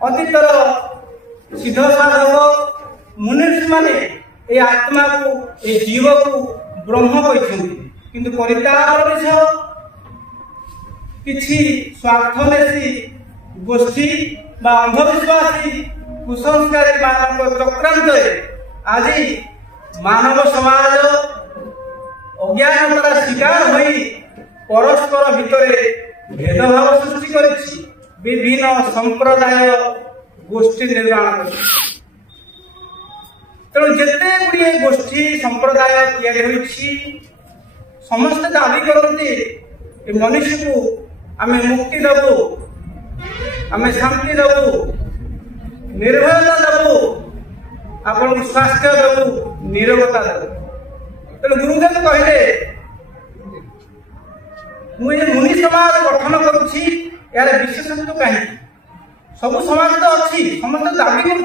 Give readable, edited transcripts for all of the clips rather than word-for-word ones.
अतीतर सिद्ध साधक मुनीषी माने ए आत्मा को ए जीव को ब्रह्म कहते किंतु परितापर विषय किछि स्वार्थनेशी गोष्ठी बा अंधविश्वासी कुसंस्कारी मानव चक्रांत आज मानव समाज अज्ञानतार शिकार होई परस्पर भितर भेदभाव सृष्टि करिछि विभिन्न संप्रदाय गोष्ठी निर्माण कर तेणु जिते गुड़िए गोष्ठी संप्रदाय या समस्त दाबी करते मनुष्य को आम मुक्ति दबू आम शांति दबू निर्भयता दबू आपन स्वास्थ्य दबू निरवता दबू तेणु गुरुदेव कहले मुझे मुनि समाज गठन करुच्ची यार विशेषत्व कहीं सब समाज तो अच्छी समस्त दाबी कर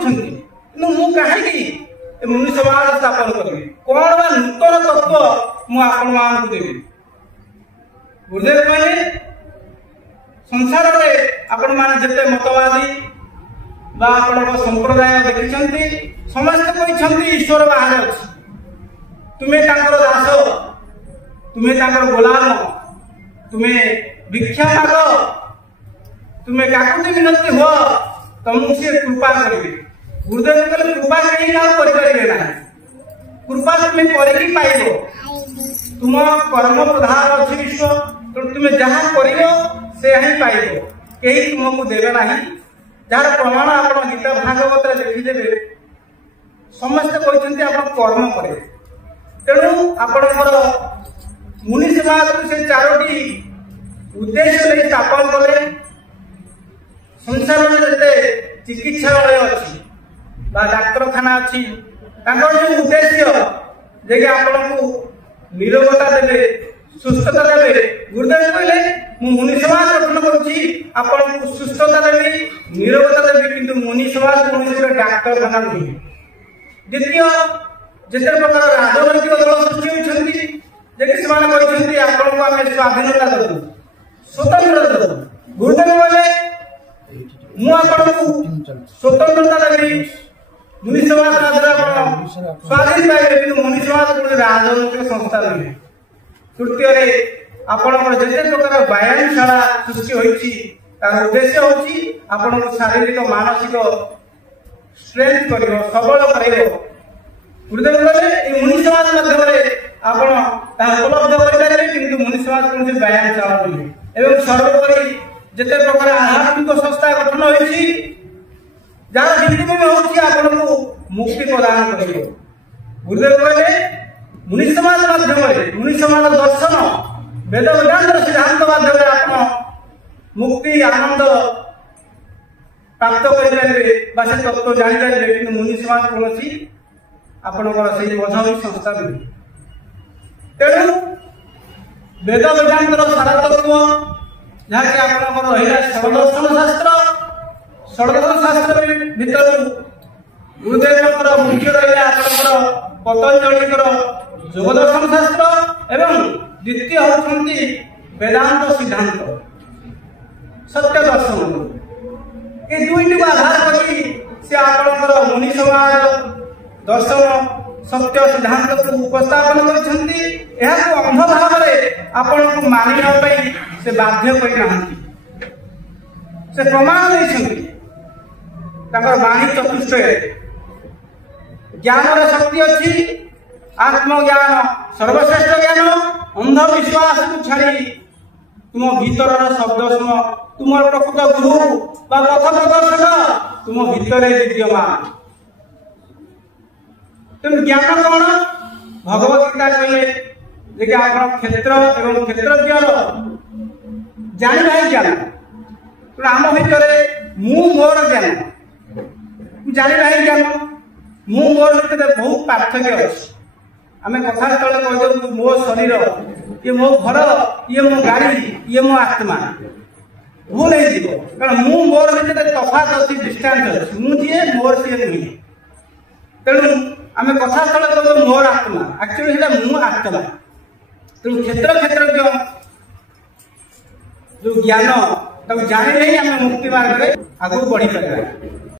मुनि समाज स्थापन करी कौन बा नूतन तत्व मुझे देवी गुरुदेव कहले संसार में आपण मैंने जिते मतवादी बा आपण संप्रदाय देखी समस्त कहते ईश्वर बाहर अच्छी तुम्हें दास तुम्हें गोलाम तुम्हें भिक्षा माग तुम्हें काकुति विनती हो तुमको सी कृपा करेंगे गुरुदेव कहले कृपा कहीं ना कृपा तुम्हें करके पाइब तुम कर्म प्रधान अच्छी विश्व तो तुम्हें जहाँ कर से ही पाइब कहीं तुमको देवे ना जार प्रमाण आप गीता भागवत देखीदे समस्ते कहते आप कर्म करे तेणु आपणकर मुनि समाज से चारोटी उद्देश्य ले स्थापन कले संसार में जिते चिकित्सालय अच्छी डाक्तखाना अच्छी जो उद्देश्य जे आपन को निरोगता देवे सुस्थता देवे गुरुदेव कहले मुनि समाज गठन करुच्ची आपन को सुस्थता देवी निरोगता देवी किंतु मुनि समाज कौन डाक्तखाना नुहे द्वितीय जिते प्रकार राजनैतिक दल सृष्टि होती कहते आपको आम स्वाधीनता देव स्वतंत्रता देव गुरुदेव कहले मुझे स्वतंत्रता देवी मुनि समाज स्वाधीन पाइबे कि मुनि समाज गोटे राजनैतिक संस्था नुहे तृतीय आपंकर जिते प्रकार व्यायामशाला सृष्टि होती उद्देश्य हूँ शारीरिक मानसिक स्ट्रेंथ कर सबल कर गुरुदेव कहले मुनि समाज माध्यम उपलब्ध करेंगे किंतु मुनि समाज कौन व्यायामशाला नुहे एवं सर्वोपरि जिते प्रकार आध्यात्मिक संस्था गठन होती जार भित्तिभूमि हूँ मुक्ति प्रदान कर गुरुदेव कहले मुनि समाज माध्यम मुनि समाज दर्शन वेद वेदांतर सिद्धांत माध्यम आप मुक्ति आनंद प्राप्त करें तत्व जापर कि मुनि समाज कौन आपंकर मझी संस्था नुहे तेणु वेद वेदांतर सारा तत्व जहाँकि आपंकर रहा षडदर्शन शास्त्र भीतर गुरुदेव मुख्य रहा आपंकर पतंजलिकर योगदर्शन शास्त्र एवं द्वितीय होती वेदांत सिद्धांत सत्य दर्शन ये दुईट को आधार कर आपंकर मुनि समाज दर्शन सत्य सिद्धांत को उपस्थापन कर अंध भाव आपण को मानिबा से बाध्य करना से प्रमाण नहीं वाणी चतुष्ट ज्ञान शक्ति अच्छी आत्मज्ञान सर्वश्रेष्ठ ज्ञान अंधविश्वास को छाड़ी तुम भीतर शब्द शुण तुम प्रकृत गुरु पथ प्रदर्शक तुम भीतर विद्यमान तेणु ज्ञान कौन भगवत गीता कहले आप क्षेत्र एवं क्षेत्रज्ञ जानवा ज्ञान तेणु आम भितर मु मोर ज्ञान जानवा ज्ञान मु मोर भितर बहुत पार्थक्य अच्छी आम कथा स्थल कहीदे मो शरीर ये मो घर ये मो गाड़ी ये मो आत्मा भूल हो कारण मु मोर भितर तफात अच्छी डिस्टांस अच्छी मुझे मोर सी नुहे तेणु आम कथा स्थल कह मोर आत्मा एक्चुअली मु आत्मा तेणु क्षेत्र क्षेत्रज्ञ जो ज्ञान ताको जाने नहीं आम मुक्ति मार्ग में आगू बढ़ी पार।